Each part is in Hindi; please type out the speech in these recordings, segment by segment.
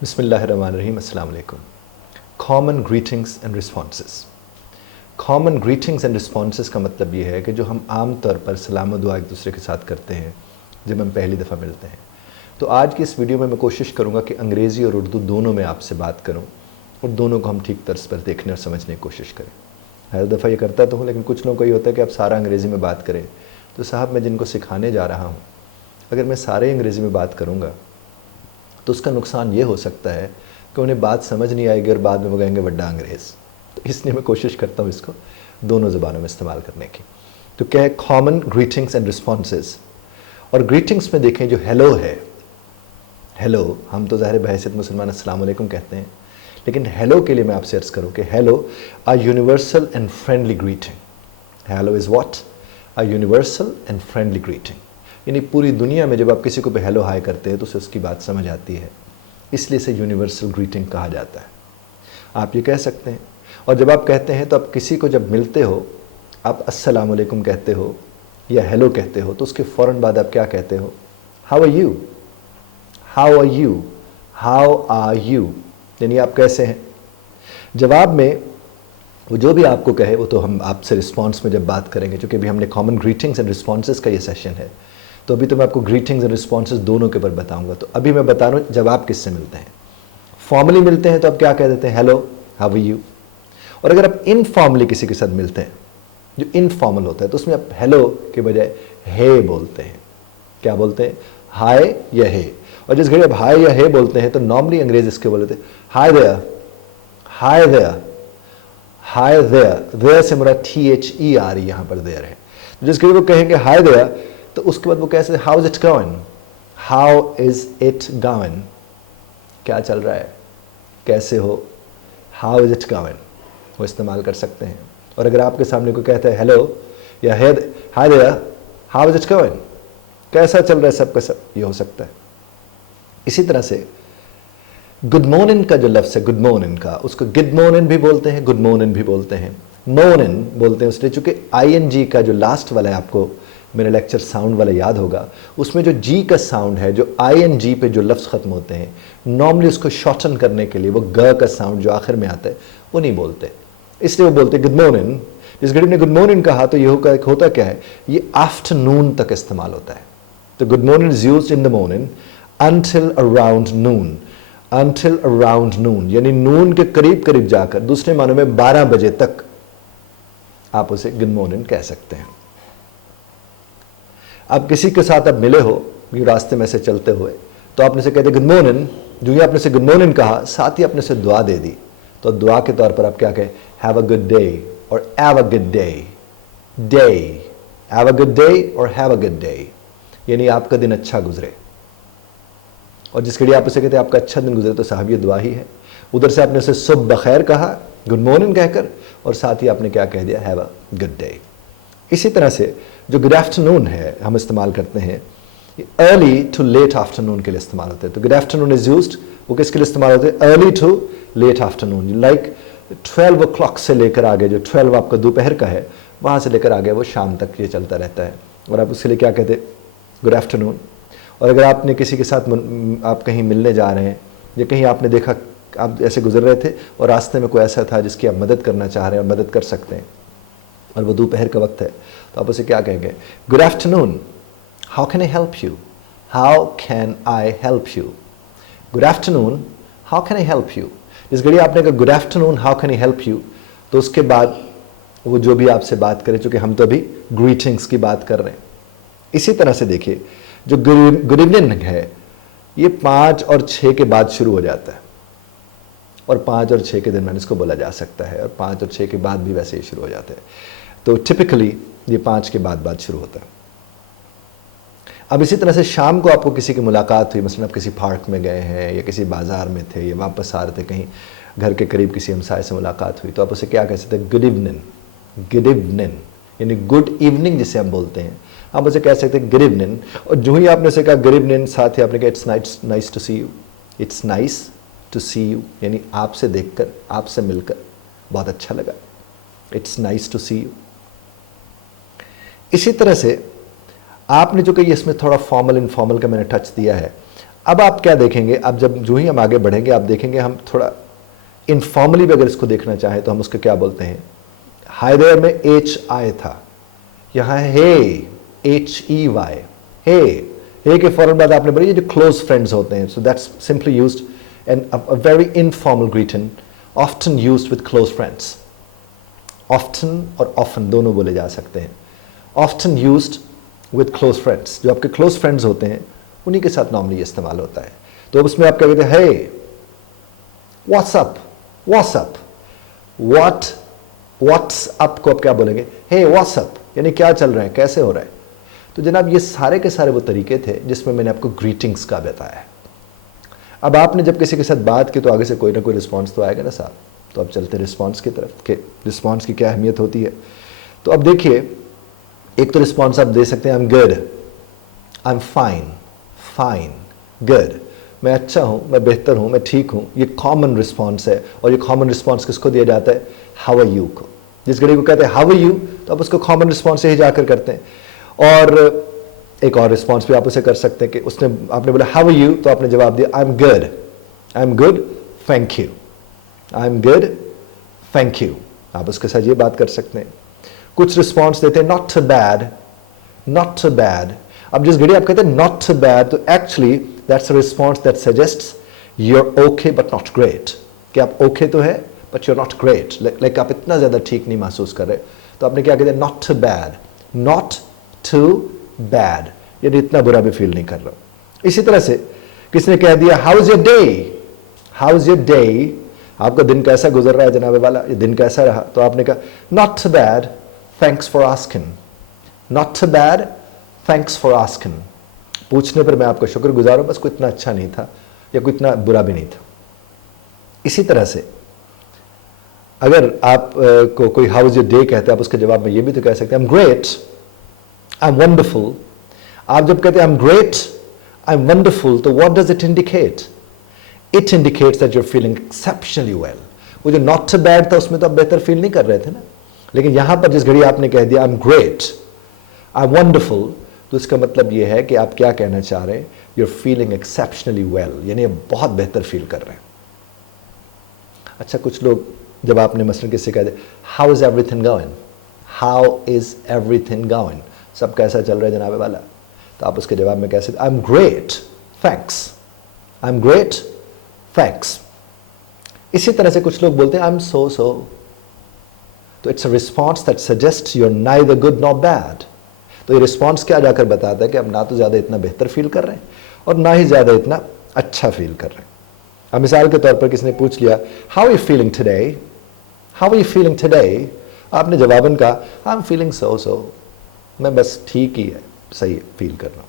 बिस्मिल्लाहिर्रहमानिर्रहीम, अस्सलाम वालेकुम। Common greetings and responses. Common greetings and responses का मतलब ये है कि जो हम आम तौर पर सलाम व दुआ एक दूसरे के साथ करते हैं जब हम पहली दफ़ा मिलते हैं। तो आज की इस वीडियो में मैं कोशिश करूँगा कि अंग्रेज़ी और उर्दू दोनों में आपसे बात करूँ और दोनों को हम ठीक तर्ज पर देखने और समझने की कोशिश करें। हर दफ़ा ये करता तो हूँ, लेकिन कुछ लोगों को ये होता है कि आप सारा अंग्रेज़ी में बात करें। तो साहब, मैं जिनको सिखाने जा रहा हूँ, अगर मैं सारे अंग्रेज़ी में बात करूँगा तो उसका नुकसान ये हो सकता है कि उन्हें बात समझ नहीं आएगी और बाद में वो कहेंगे बड्डा अंग्रेज़। तो इसलिए मैं कोशिश करता हूँ इसको दोनों ज़बानों में इस्तेमाल करने की। तो क्या है कॉमन ग्रीटिंग्स एंड रिस्पॉन्सेस। और ग्रीटिंग्स में देखें जो हेलो है, हेलो हम तो ज़ाहिर बहैसियत मुसलमान अस्सलाम वालेकुम कहते हैं, लेकिन हेलो के लिए मैं आपसे अर्ज़ करूँ कि hello a universal and friendly greeting. Hello is what? A universal and friendly greeting. यानी पूरी दुनिया में जब आप किसी को भी हेलो हाय करते हैं तो उसे उसकी बात समझ आती है, इसलिए इसे यूनिवर्सल ग्रीटिंग कहा जाता है। आप ये कह सकते हैं। और जब आप कहते हैं तो आप किसी को जब मिलते हो, आप अस्सलाम वालेकुम कहते हो या हेलो कहते हो, तो उसके फ़ौरन बाद आप क्या कहते हो? How are you, how are you, how are you, यानी आप कैसे हैं। जवाब में वो जो भी आपको कहे वो तो हम आपसे रिस्पॉन्स में जब बात करेंगे, क्योंकि अभी हमने कॉमन ग्रीटिंग्स एंड रिस्पॉन्सेस का ये सेशन है, तो अभी तो मैं आपको ग्रीटिंग्स एंड रिस्पॉन्सेस दोनों के ऊपर बताऊंगा। तो अभी मैं बता रहा हूँ जब आप किससे मिलते हैं। फॉर्मली मिलते हैं तो आप क्या कह देते हैं? Hello, how are you. और अगर आप इनफॉर्मली किसी के साथ मिलते हैं, जो इनफॉर्मल होता है, तो उसमें आप हेलो के बजाय हे बोलते हैं। क्या बोलते हैं? हाय या हे। और जिस घड़ी आप हाय या हे बोलते हैं तो नॉर्मली अंग्रेज इसके बोलते हैं hi there, hi there, hi there. There से मेरा THER यहाँ पर देयर है। जिस घड़ी वो कहेंगे हाय देयर, तो उसके बाद वो कैसे how is it going, how is it going, क्या चल रहा है, कैसे हो, हाउ इज इट गोइंग, वो इस्तेमाल कर सकते हैं। और अगर आपके सामने कोई कहता है हेलो या hi there, how is it going, कैसा चल रहा है सबका सब, ये हो सकता है। इसी तरह से गुड मॉर्निंग का जो लफ्ज़ है, गुड मॉर्निंग का, उसको गुड मॉर्निंग भी बोलते हैं, गुड मॉर्निंग भी बोलते हैं, मॉर्निंग बोलते हैं उसलिए चूंकि ING का जो लास्ट वाला है, आपको मेरा लेक्चर साउंड वाला याद होगा, उसमें जो जी का साउंड है, जो ING पे जो लफ्ज़ ख़त्म होते हैं, नॉर्मली उसको शॉर्टन करने के लिए वो ग का साउंड जो आखिर में आता है वो नहीं बोलते, इसलिए वो बोलते गुड मॉर्निंग। जिस घड़ी ने गुड मॉर्निंग कहा तो ये होता क्या है, ये आफ्टरनून तक इस्तेमाल होता है। तो good morning is used in the morning until around noon, until around noon, यानी नून के करीब करीब जाकर, दूसरे मानों में 12 बजे तक आप उसे गुड मॉर्निंग कह सकते हैं। अब किसी के साथ आप मिले हो ये रास्ते में से चलते हुए, तो आपने से कहते गुड मॉर्निंग, जो ही आपने से गुड मॉर्निंग कहा, साथ ही आपने से दुआ दे दी, तो दुआ के तौर पर आप क्या कहें? हैव अ गुड डे और have a good day, day, have a good day और हैव अ गुड डे, यानी आपका दिन अच्छा गुजरे। और जिस घड़ी आप उसे कहते हैं आपका अच्छा दिन गुजरे, तो साहब ये दुआ ही है। उधर से आपने उसे सुबह बखैर कहा, गुड मॉर्निंग कहकर, और साथ ही आपने क्या कह दिया? Have a good day. इसी तरह से जो गुड आफ्टरनून है हम इस्तेमाल करते हैं, अर्ली टू लेट आफ्टरनून के लिए इस्तेमाल होते हैं। तो गुड आफ्टरनून इज यूज्ड, वो किसके लिए इस्तेमाल होते हैं? Early to late afternoon, like 12 o'clock से लेकर आगे, जो 12 आपका दोपहर का है, वहाँ से लेकर आगे वो शाम तक ये चलता रहता है, और आप उसके लिए क्या कहते हैं? Good afternoon. और अगर आपने किसी के साथ आप कहीं मिलने जा रहे हैं, या कहीं आपने देखा, आप ऐसे गुजर रहे थे और रास्ते में कोई ऐसा था जिसकी आप मदद करना चाह रहे हैं और मदद कर सकते हैं, और वो दोपहर का वक्त है, तो आप उसे क्या कहेंगे? Good afternoon, how can I help you, how can I help you, good afternoon, how can I help you. जिस घड़ी आपने कहा good afternoon, how can I help you, तो उसके बाद वो जो भी आपसे बात करे, चूँकि हम तो अभी ग्रीटिंग्स की बात कर रहे हैं। इसी तरह से देखिए जो गुड इवनिंग है, ये 5 और 6 के बाद शुरू हो जाता है, और 5 और 6 के दरमियान इसको बोला जा सकता है, और 5 और 6 के बाद भी वैसे ही शुरू हो जाते हैं। तो टिपिकली ये 5 के बाद शुरू होता है। अब इसी तरह से शाम को आपको किसी की मुलाकात हुई, मसलन आप किसी पार्क में गए हैं या किसी बाजार में थे या वापस आ रहे थे, कहीं घर के करीब किसी हमसाय से मुलाकात हुई, तो आप उसे क्या कह सकते हैं? गुड इवनिंग, गुड इवनिंग, यानी गुड इवनिंग जिसे हम बोलते हैं, आप उसे कह सकते हैं गुड इवनिंग। और जो ही आपने उसे कहा गुड इवनिंग, साथ ही आपने कहा it's nice to see you, it's nice to see you, यानी आपसे देखकर, आपसे मिलकर बहुत अच्छा लगा, it's nice to see you. इसी तरह से आपने जो कही, इसमें थोड़ा फॉर्मल इनफॉर्मल का मैंने टच दिया है, अब आप क्या देखेंगे, अब जब जो ही हम आगे बढ़ेंगे आप देखेंगे हम थोड़ा इनफॉर्मली भी अगर इसको देखना चाहें तो हम उसको क्या बोलते हैं, हाय देयर में HI था, यहाँ हे HEY, हे के फौरन बाद आपने बोला ये जो क्लोज फ्रेंड्स होते हैं, so that's simply used and a very informal greeting often used with close friends. Often और ऑफन दोनों बोले जा सकते हैं। Often used with close friends, जो आपके क्लोज फ्रेंड्स होते हैं उन्हीं के साथ नॉर्मली इस्तेमाल होता है। तो उसमें आप क्या कहते हैं, हे व्हाट्सअप, व्हाट्सअप, व्हाट्सअप को आप क्या बोलेंगे, हे व्हाट्सअप, यानी क्या चल रहा है, कैसे हो रहा है। तो जनाब ये सारे के सारे वो तरीके थे जिसमें मैंने आपको ग्रीटिंग्स का बताया है। अब आपने जब किसी के साथ बात की तो आगे से कोई ना कोई रिस्पॉन्स तो आएगा ना साहब, तो अब चलते रिस्पॉन्स की तरफ कि रिस्पॉन्स की क्या अहमियत होती है। तो अब देखिए, एक तो रिस्पॉन्स आप दे सकते हैं, I am good, I am fine, fine, good, मैं अच्छा हूं, मैं बेहतर हूं, मैं ठीक हूं। ये कॉमन रिस्पॉन्स है। और ये कॉमन रिस्पॉन्स किसको दिया जाता है, हाउ आर यू को। जिस घड़ी को कहते हैं हाउ आर यू, तो आप उसको कॉमन रिस्पॉन्स से ही जाकर करते हैं। और एक और रिस्पॉन्स भी आप उसे कर सकते हैं कि उसने, आपने बोला हाउ आर यू, तो आपने जवाब दिया I am good, I am good, thank you, I am good, thank you. आप उसके साथ ये बात कर सकते हैं। कुछ रिस्पॉन्स देते हैं not too bad, not too bad. अब जिस घड़ी आप कहते हैं नॉट टू बैड, तो actually that's a response that suggests you are okay but not great, कि आप ओके तो है but you are not great, like आप इतना ज्यादा ठीक नहीं महसूस कर रहे। तो आपने क्या कहते हैं, not too bad, not too bad, यानी इतना बुरा भी फील नहीं कर रहा। इसी तरह से किसने कह दिया how is your day, how is your day, आपका दिन कैसा गुजर रहा है जनाबे वाला, ये दिन कैसा रहा। तो आपने कहा not too bad, thanks for asking, not too bad, thanks for asking. पूछने पर मैं आपका शुक्रगुजार हूं, बस कोई इतना अच्छा नहीं था या कोई इतना बुरा भी नहीं था। इसी तरह से अगर आप को कोई हाउ इज योर डे कहते हैं, आप उसके जवाब में ये भी तो कह सकते हैं I am great, I am wonderful. आप जब कहते हैं I am great, I am wonderful, तो what does it indicate, it indicates that you are feeling exceptionally well. वो जो नॉट टू बैड था उसमें तो आप बेहतर फील नहीं कर रहे थे ना, लेकिन यहां पर जिस घड़ी आपने कह दिया आई am great, I am wonderful, तो इसका मतलब यह है कि आप क्या कहना चाह रहे हैं, you are feeling exceptionally well, यानी आप बहुत बेहतर फील कर रहे हैं। अच्छा, कुछ लोग जब आपने मसलन किससे कह दिया how is everything going, how is everything going, सब कैसा चल रहा है जनाबे वाला, तो आप उसके जवाब में कैसे, आई am great, thanks, I am great, thanks. इसी तरह से कुछ लोग बोलते हैं आई एम सो सो, तो it's a response that suggests you are neither good nor bad. तो ये रिस्पॉन्स क्या जाकर बताता है कि आप ना तो ज्यादा इतना बेहतर फील कर रहे हैं और ना ही ज्यादा इतना अच्छा फील कर रहे हैं। अब मिसाल के तौर पर किसने पूछ लिया how are you feeling today, how are you feeling today, आपने जवाबन कहा आई एम फीलिंग सो सो, मैं बस ठीक ही है, सही फील कर रहा हूं।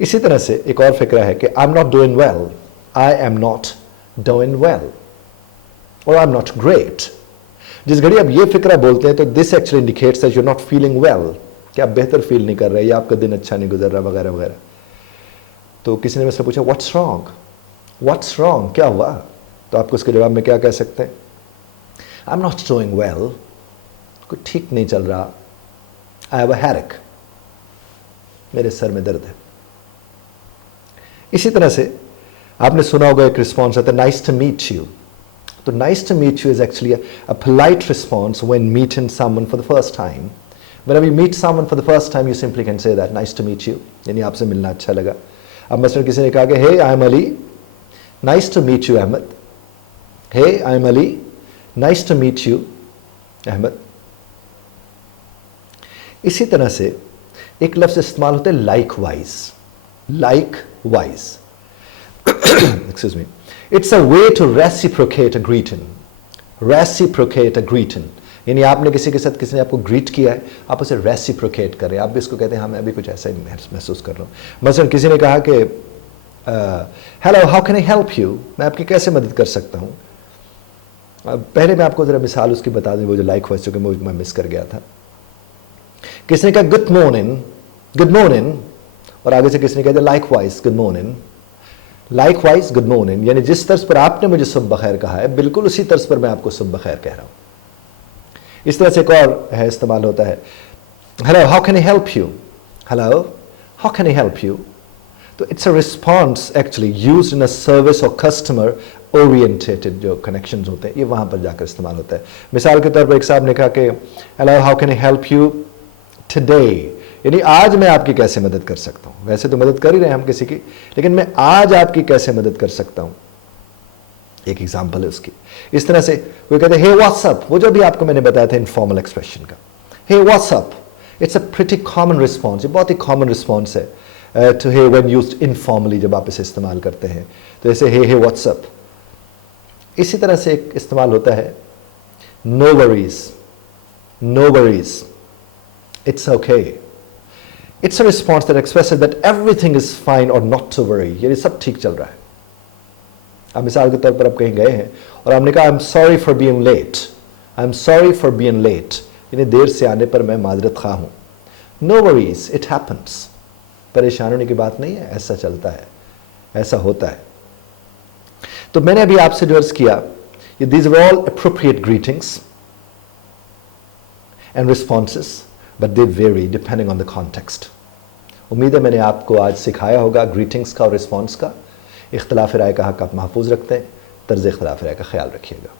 इसी तरह से एक और फिक्रा है कि I am not doing well, I am not doing well, और आई एम नॉट ग्रेट। जिस घड़ी आप ये फिक्रा बोलते हैं तो this actually indicates that you are not feeling well, कि आप बेहतर फील नहीं कर रहे या आपका दिन अच्छा नहीं गुजर रहा वगैरह वगैरह। तो किसी ने मुझसे पूछा व्हाट्स रॉन्ग, व्हाट्स रॉन्ग, क्या हुआ, तो आपको उसके जवाब में क्या कह सकते हैं, I am not doing well, कुछ ठीक नहीं चल रहा, आई हैव अ हेडेक, मेरे सर में दर्द है। इसी तरह से आपने सुना होगा एक रिस्पॉन्स आता है नाइस टू मीट यू। तो nice to meet you is actually a polite response when meeting someone for the first time. Whenever you meet someone for the first time, you simply can say that, nice to meet you, यानी आपसे मिलना अच्छा लगा। अब मसलन किसी ने कहा कि hey, I am Ali, nice to meet you, Ahmed. Hey, I am Ali, nice to meet you, Ahmed. इसी तरह से एक लफ्ज़ इस्तेमाल होता है likewise, likewise. Excuse me. It's a way to reciprocate a greeting, reciprocate a greeting. यानी आपने किसी के साथ, किसी ने आपको ग्रीट किया है, आप उसे रेसिप्रोकेट करें, आप भी इसको कहते हैं हाँ मैं भी कुछ ऐसा ही महसूस कर रहा हूँ। मसलन किसी ने कहा कि hello how can I help you, मैं आपकी कैसे मदद कर सकता हूँ। पहले मैं आपको ज़रा मिसाल उसकी बता दूँ, वो जो लाइक वाइज चूँकि मैं मिस कर गया था। किसी ने कहा गुड मॉर्निंग, गुड मॉर्निंग, और आगे से किसी ने कहा like wise good morning, like wise good morning, यानी जिस तर्ज पर आपने मुझे सुबह बखैर कहा है बिल्कुल उसी तर्ज पर मैं आपको सुबह बखैर कह रहा हूँ। इस तरह से एक और है इस्तेमाल होता है hello how can I help you, hello how can I help you. तो it's a response actually used in a service और कस्टमर ओरिएंटेटेड जो कनेक्शंस होते हैं ये वहाँ पर जाकर इस्तेमाल होता है। मिसाल के तौर पर एक साहब ने कहा कि hello how can I help you today, यानी आज मैं आपकी कैसे मदद कर सकता हूँ। वैसे तो मदद कर ही रहे हैं हम किसी की, लेकिन मैं आज आपकी कैसे मदद कर सकता हूँ, एक एग्जांपल है उसकी। इस तरह से कोई कहते हैं हे व्हाट्सअप, वो जो भी आपको मैंने बताया था इनफॉर्मल एक्सप्रेशन का, hey what's up, it's a pretty common response, ये बहुत ही कॉमन रिस्पॉन्स है to hey when used informally, जब आप इसे इस्तेमाल करते हैं तो ऐसे हे व्हाट्सअप। इसी तरह से एक इस्तेमाल होता है no worries, no worries, it's okay. It's a response that expresses that everything is fine और नॉट टू वरी, ये सब ठीक चल रहा है। अब मिसाल के तौर पर आप कहीं गए हैं और आपने कहा I am sorry for being late, I am sorry for being late, यानी देर से आने पर मैं माजरत खा हूं। नो वरीज, इट हैपन्स, परेशान होने की बात नहीं है, ऐसा चलता है, ऐसा होता है। तो मैंने अभी आपसे जो अर्ज किया, these are all appropriate greetings and responses, but they vary depending on the context. उम्मीद है मैंने आपको आज सिखाया होगा ग्रीटिंग्स का और रिस्पॉन्स का। इख्तिलाफ राय का हक आप महफूज रखते हैं, तर्ज इख्तिलाफ राय का ख्याल रखिएगा।